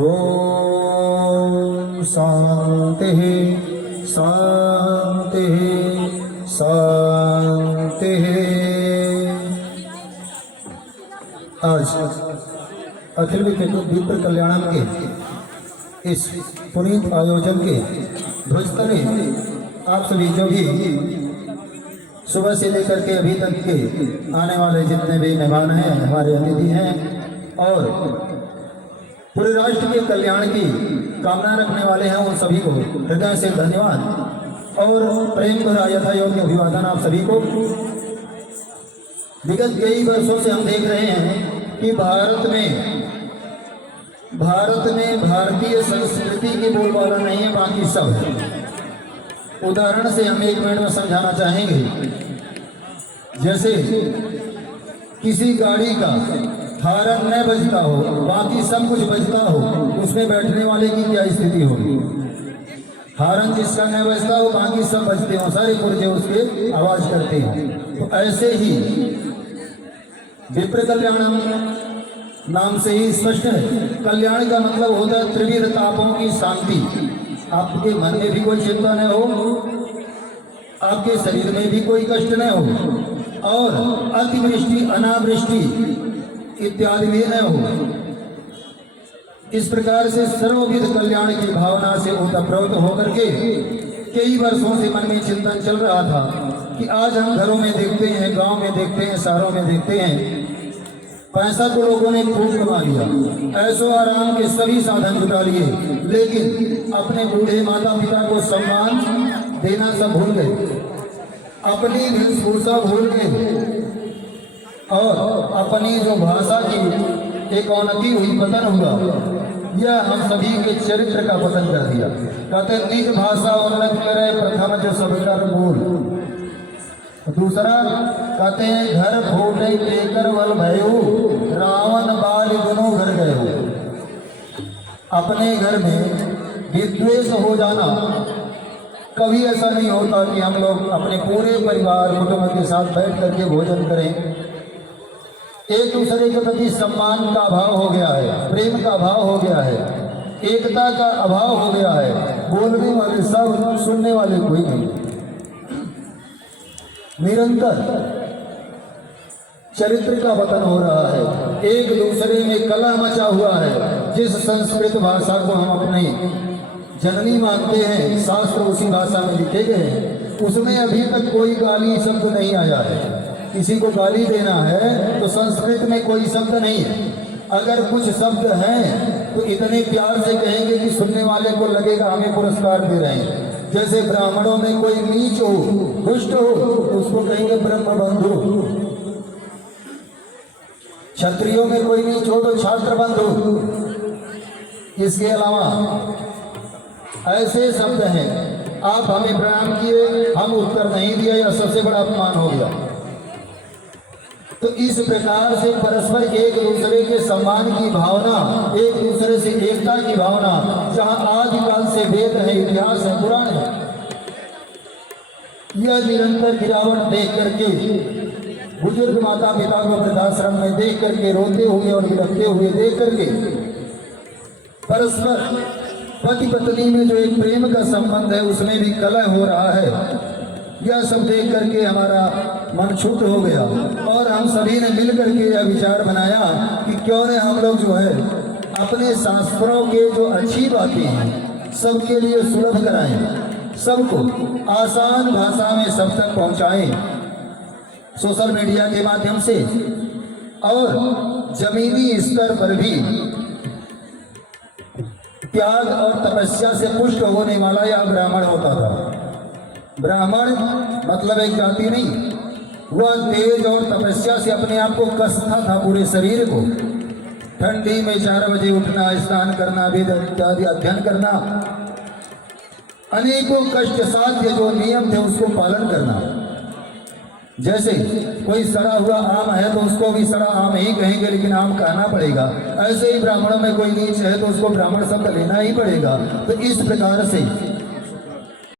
ओम शांति शांति शांति। आज अखिल विप्र कल्याणम के इस पुनीत आयोजन के ध्वजतले आप सभी जो भी सुबह से लेकर के अभी तक के आने वाले जितने भी मेहमान हैं, हमारे अतिथि हैं और पूरे राष्ट्र के कल्याण की कामना रखने वाले हैं, उन सभी को हृदय से धन्यवाद और प्रेम भरा यथायोग्य अभिवादन आप सभी को। विगत कई वर्षों से हम देख रहे हैं कि भारत में भारतीय संस्कृति की बोलबाला नहीं है, बाकी सब है। उदाहरण से हम एक मिनट में समझाना चाहेंगे। जैसे किसी गाड़ी का हॉर्न न बजता हो, बाकी सब कुछ बजता हो, उसमें बैठने वाले की क्या स्थिति होगी? हॉर्न जिसका न बजता हो, बाकी सब बजते हो, सारे पुर्जे उसके आवाज करते हो। तो ऐसे ही विप्र कल्याणम नाम से ही स्पष्ट है। कल्याण का मतलब होता है त्रिविध तापों की शांति। आपके मन में भी कोई चिंता न हो, आपके शरीर में भी कोई कष्ट न हो और अतिवृष्टि अनावृष्टि इत्यादि भी न हो। इस प्रकार से सर्वविध कल्याण की भावना से ओतप्रोत होकर के कई वर्षों से मन में चिंतन चल रहा था कि आज हम घरों में देखते हैं, गांव में देखते हैं, शहरों में देखते हैं, पैसा तो लोगों ने खूब कमा लिया, ऐसो आराम के सभी साधन जुटा लिए, लेकिन अपने बूढ़े माता पिता को सम्मान देना सब भूल गए, अपनी वेशभूषा भूल गए और अपनी जो भाषा की एक अवनति हुई, पतन हुआ, यह हम सभी के चरित्र का पतन कर दिया। कहते निज भाषा उन्नत करे प्रथम जो सब कर मूल। दूसरा कहते हैं घर फूटे लेकर वल भयो, रावण बाल दोनों घर गए। अपने घर में विद्वेष हो जाना कभी ऐसा नहीं होता कि हम लोग अपने पूरे परिवार कुटुंब के साथ बैठ करके भोजन करें। एक दूसरे के प्रति सम्मान का अभाव हो गया है, प्रेम का अभाव हो गया है, एकता का अभाव हो गया है। बोलने वाले सब, सुनने वाले कोई नहीं। निरंतर चरित्र का पतन हो रहा है, एक दूसरे में कलह मचा हुआ है। जिस संस्कृत भाषा को हम अपनी जननी मानते हैं, शास्त्र उसी भाषा में लिखे गए हैं, उसमें अभी तक कोई गाली शब्द नहीं आया है। किसी को गाली देना है तो संस्कृत में कोई शब्द नहीं है। अगर कुछ शब्द हैं तो इतने प्यार से कहेंगे कि सुनने वाले को लगेगा हमें पुरस्कार दे रहे हैं। जैसे ब्राह्मणों में कोई नीच हो, दुष्ट हो, उसको कहेंगे ब्रह्म बंधु। क्षत्रियों में कोई नीच हो तो छात्र बंधु। इसके अलावा ऐसे शब्द हैं। आप हमें प्रणाम किए, हम उत्तर नहीं दिया, यह सबसे बड़ा अपमान हो गया। तो इस प्रकार से परस्पर एक दूसरे के सम्मान की भावना, एक दूसरे से एकता की भावना, जहां आदिकाल से वेद है, इतिहास है, पुराण है, यह निरंतर गिरावट देख करके, बुजुर्ग माता पिता को वृद्धाश्रम में देख करके रोते हुए और विलखते हुए देख करके, परस्पर पति पत्नी में जो एक प्रेम का संबंध है उसमें भी कलह हो रहा है। यह सब देख करके हमारा मन छूट हो गया और हम सभी ने मिल करके यह विचार बनाया कि क्यों न हम लोग जो है अपने शास्त्रों के जो अच्छी बातें हैं सबके लिए सुलभ कराएं, सबको आसान भाषा में सब तक पहुंचाएं, सोशल मीडिया के माध्यम से। और जमीनी स्तर पर भी त्याग और तपस्या से पुष्ट होने वाला यह ब्राह्मण होता था। ब्राह्मण मतलब एक जाति नहीं, वह तेज और तपस्या से अपने आप को कसता था, पूरे शरीर को। ठंडी में 4 बजे उठना, स्नान करना, वेद इत्यादि अध्ययन करना, अनेकों कष्ट साध्य जो नियम थे उसको पालन करना। जैसे कोई सड़ा हुआ आम है तो उसको भी सड़ा आम ही कहेंगे, लेकिन आम कहना पड़ेगा। ऐसे ही ब्राह्मणों में कोई नीच है तो उसको ब्राह्मण शब्द लेना ही पड़ेगा। तो इस प्रकार से